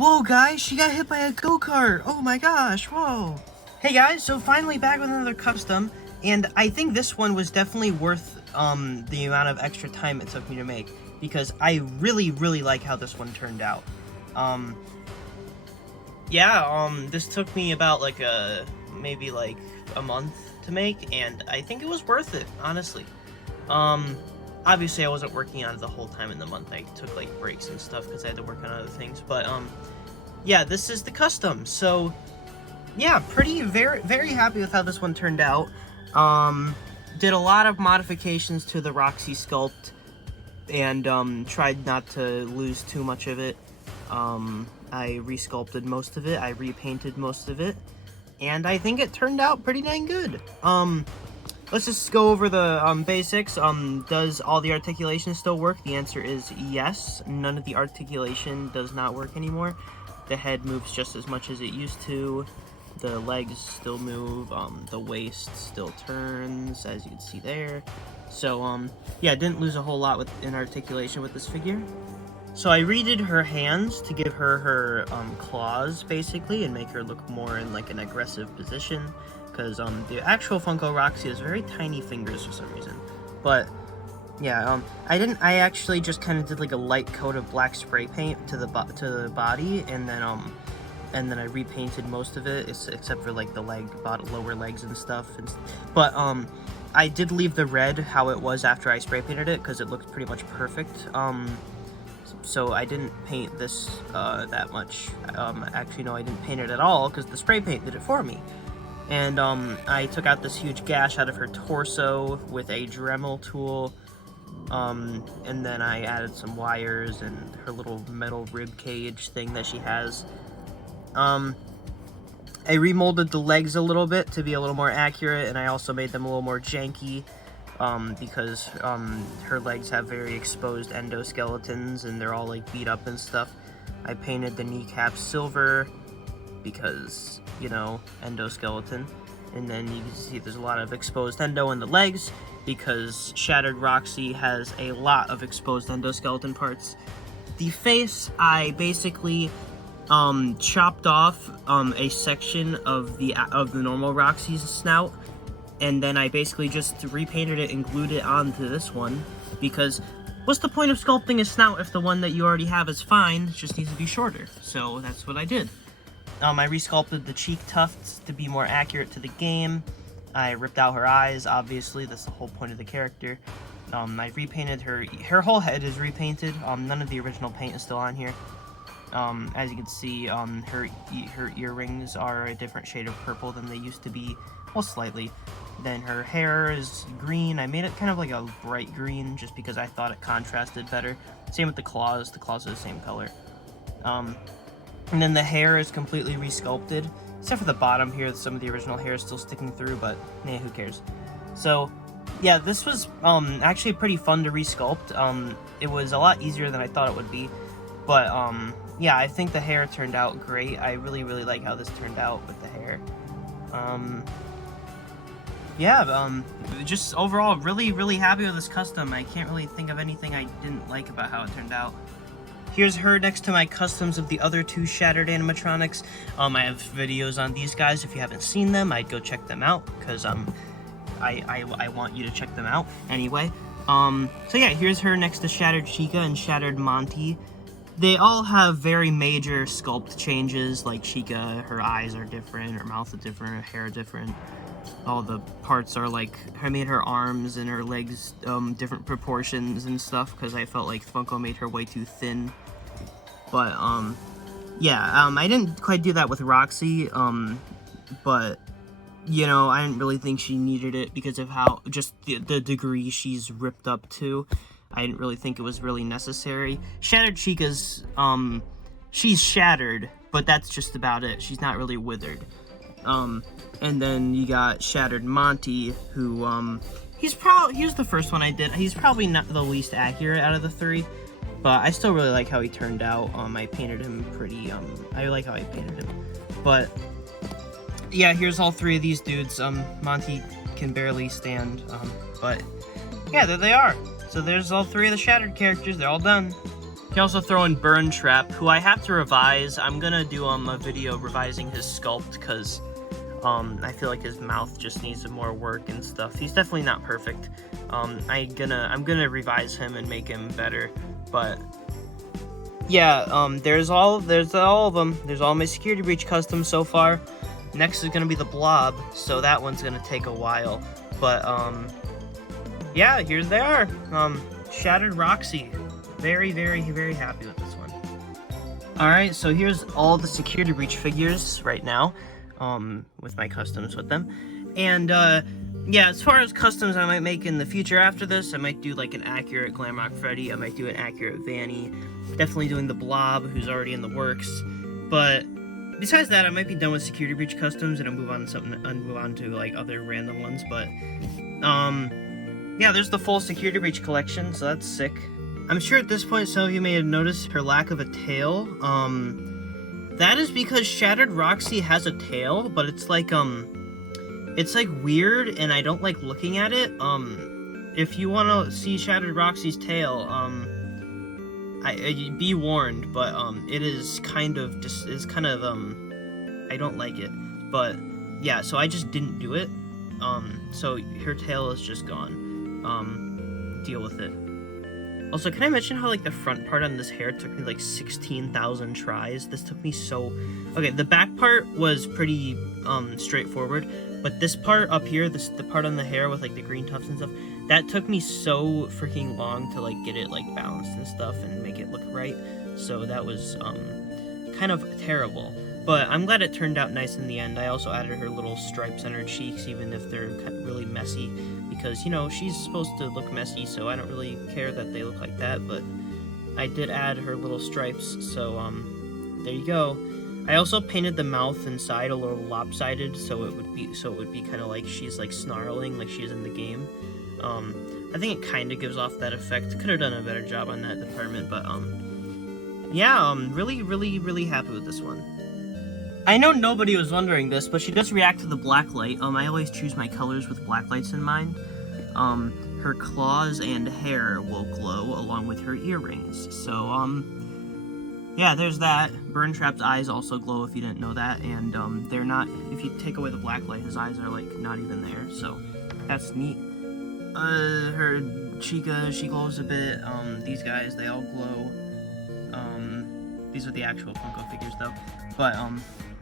Whoa, guys, she got hit by a go-kart. Oh my gosh, whoa. Hey guys, so finally back with another custom, and I think this one was definitely worth the amount of extra time it took me to make, because I really like how this one turned out. This took me about like maybe like a month to make, and I think it was worth it, honestly. Obviously I wasn't working on it the whole time in the month. I took like breaks and stuff because I had to work on other things, but yeah, this is the custom. So yeah, very happy with how this one turned out. Did a lot of modifications to the Roxy sculpt, and tried not to lose too much of it. I resculpted most of it, I repainted most of it, and I think it turned out pretty dang good. Let's just go over the basics. Does all the articulation still work? The answer is yes. None of the articulation does not work anymore. The head moves just as much as it used to. The legs still move. The waist still turns, as you can see there. So, yeah, didn't lose a whole lot in articulation with this figure. So I redid her hands to give her her claws, basically, and make her look more in like an aggressive position. Because the actual Funko Roxy has very tiny fingers for some reason. But yeah, I actually just kind of did like a light coat of black spray paint to the body, and then I repainted most of it, except for like the lower legs and stuff. But I did leave the red how it was after I spray painted it, because it looked pretty much perfect. So I didn't paint this that much. Actually, no, I didn't paint it at all, because the spray paint did it for me. And I took out this huge gash out of her torso with a Dremel tool, and then I added some wires and her little metal rib cage thing that she has. I remolded the legs a little bit to be a little more accurate, and I also made them a little more janky, because her legs have very exposed endoskeletons, and they're all like beat up and stuff. I painted the kneecaps silver, because, you know, endoskeleton. And then you can see there's a lot of exposed endo in the legs, because Shattered Roxy has a lot of exposed endoskeleton parts. The face, I basically chopped off a section of the normal Roxy's snout, and then I basically just repainted it and glued it onto this one, because what's the point of sculpting a snout if the one that you already have is fine? It just needs to be shorter. So that's what I did. I resculpted the cheek tufts to be more accurate to the game. I ripped out her eyes, obviously, that's the whole point of the character. I repainted her whole head is repainted. None of the original paint is still on here. As you can see, her earrings are a different shade of purple than they used to be, well, slightly. Then her hair is green. I made it kind of like a bright green, just because I thought it contrasted better. Same with the claws are the same color. And then the hair is completely resculpted, except for the bottom here. Some of the original hair is still sticking through, but who cares? So, yeah, this was actually pretty fun to resculpt. It was a lot easier than I thought it would be, but yeah, I think the hair turned out great. I really like how this turned out with the hair. Just overall really happy with this custom. I can't really think of anything I didn't like about how it turned out. Here's her next to my customs of the other two Shattered animatronics. I have videos on these guys. If you haven't seen them, I'd go check them out, because I want you to check them out anyway. So yeah, here's her next to Shattered Chica and Shattered Monty. They all have very major sculpt changes. Like Chica, her eyes are different, her mouth is different, her hair different. All the parts are like, I made her arms and her legs different proportions and stuff, because I felt like Funko made her way too thin. But yeah, I didn't quite do that with Roxy, but you know, I didn't really think she needed it because of how just the degree she's ripped up to. I didn't really think it was really necessary. Shattered Chica's she's shattered, but that's just about it. She's not really withered. And then you got Shattered Monty, who, here's the first one I did. He's probably not the least accurate out of the three, but I still really like how he turned out. I painted him pretty, I like how I painted him. But, yeah, here's all three of these dudes. Monty can barely stand, but, yeah, there they are. So there's all three of the Shattered characters. They're all done. You can also throw in Burn Trap, who I have to revise. I'm gonna do a video revising his sculpt, because I feel like his mouth just needs some more work and stuff. He's definitely not perfect. I'm gonna revise him and make him better. But yeah, there's all of them. There's all my security breach customs so far. Next is gonna be the Blob, so that one's gonna take a while. But yeah, here they are. Shattered Roxy. Very, very, very happy with this one. Alright, so here's all the security breach figures right now, with my customs with them. And yeah, as far as customs I might make in the future after this, I might do like an accurate Glamrock Freddy, I might do an accurate Vanny, definitely doing the Blob, who's already in the works. But besides that, I might be done with security breach customs and I'll move on to like other random ones. But yeah, there's the full security breach collection, so that's sick. I'm sure at this point some of you may have noticed her lack of a tail. That is because Shattered Roxy has a tail, but it's like weird and I don't like looking at it. If you want to see Shattered Roxy's tail, be warned, but it is kind of I don't like it. But yeah, so I just didn't do it. So her tail is just gone. Deal with it. Also, can I mention how, like, the front part on this hair took me, like, 16,000 tries? This took me so... Okay, the back part was pretty, straightforward, but this part up here, the part on the hair with, like, the green tufts and stuff, that took me so freaking long to, like, get it, like, balanced and stuff and make it look right. So that was, kind of terrible. But I'm glad it turned out nice in the end. I also added her little stripes on her cheeks, even if they're really messy, because, you know, she's supposed to look messy, so I don't really care that they look like that, but I did add her little stripes, so, there you go. I also painted the mouth inside a little lopsided, so it would be kind of like she's, like, snarling like she is in the game. I think it kind of gives off that effect. Could have done a better job on that department, but, yeah, I'm really, really, really happy with this one. I know nobody was wondering this, but she does react to the black light. I always choose my colors with black lights in mind. Her claws and hair will glow along with her earrings. So, yeah, there's that. Burn Trap's eyes also glow if you didn't know that, and, they're not, if you take away the black light, his eyes are, like, not even there, so that's neat. Her Chica, she glows a bit. These guys, they all glow. These are the actual Funko figures, though. But,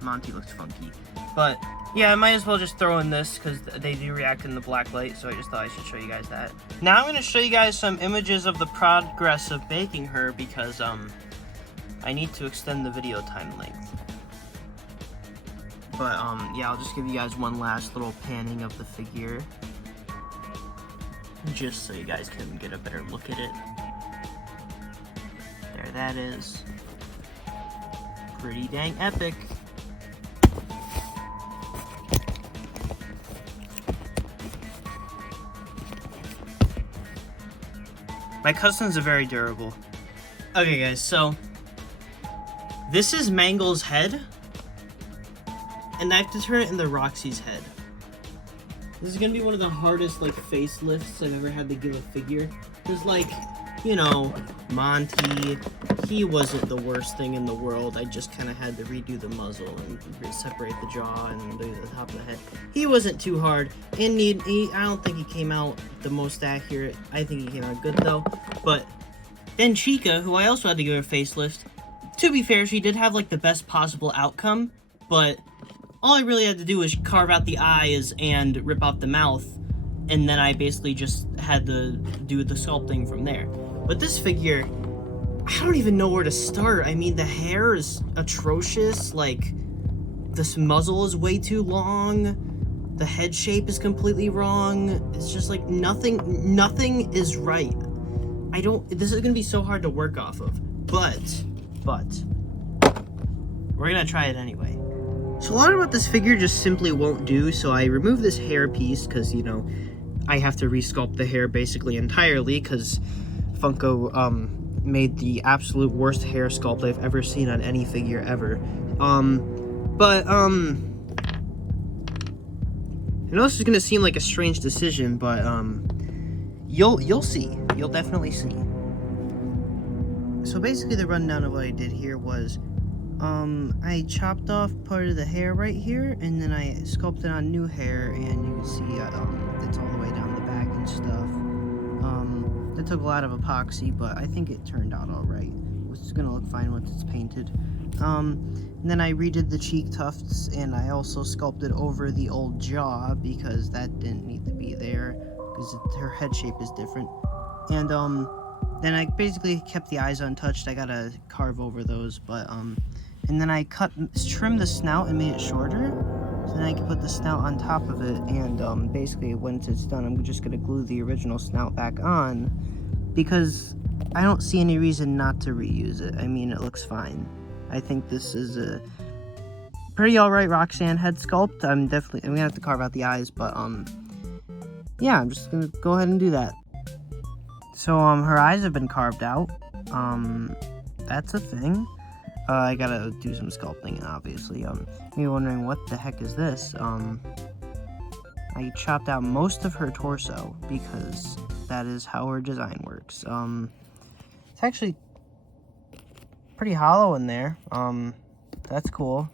Monty looks funky. But, yeah, I might as well just throw in this, because they do react in the black light, so I just thought I should show you guys that. Now I'm going to show you guys some images of the progress of making her, because, I need to extend the video time length. But, yeah, I'll just give you guys one last little panning of the figure, just so you guys can get a better look at it. There that is. Pretty dang epic. My customs are very durable. Okay guys, so this is Mangle's head, and I have to turn it into Roxy's head. This is gonna be one of the hardest, like, facelifts I've ever had to give a figure. There's, like, you know, Monty, he wasn't the worst thing in the world. I just kind of had to redo the muzzle and separate the jaw and do the top of the head. He wasn't too hard, and I don't think he came out the most accurate. I think he came out good, though. But then Chica, who I also had to give her a facelift, to be fair, she did have, like, the best possible outcome, but all I really had to do was carve out the eyes and rip out the mouth, and then I basically just had to do the sculpting from there. But this figure, I don't even know where to start. I mean, the hair is atrocious, like, this muzzle is way too long, the head shape is completely wrong, it's just like nothing is right. This is gonna be so hard to work off of, but, we're gonna try it anyway. So a lot about this figure just simply won't do, so I removed this hair piece, because, you know, I have to resculpt the hair basically entirely, because Funko, made the absolute worst hair sculpt I've ever seen on any figure ever. I know this is gonna seem like a strange decision, but, you'll see. You'll definitely see. So basically the rundown of what I did here was, I chopped off part of the hair right here, and then I sculpted on new hair, and you can see, it's all the way down the back and stuff. That took a lot of epoxy, but I think it turned out alright. It's gonna look fine once it's painted. And then I redid the cheek tufts, and I also sculpted over the old jaw, because that didn't need to be there, because her head shape is different. And, then I basically kept the eyes untouched. I gotta carve over those, but, and then I trimmed the snout and made it shorter, so then I can put the snout on top of it, and, basically, once it's done, I'm just gonna glue the original snout back on, because I don't see any reason not to reuse it. I mean, it looks fine. I think this is a pretty alright Roxanne head sculpt. I'm gonna have to carve out the eyes, but, yeah, I'm just gonna go ahead and do that. So, her eyes have been carved out. That's a thing. I gotta do some sculpting, obviously. You're wondering, what the heck is this? I chopped out most of her torso, because that is how her design works. It's actually pretty hollow in there. That's cool.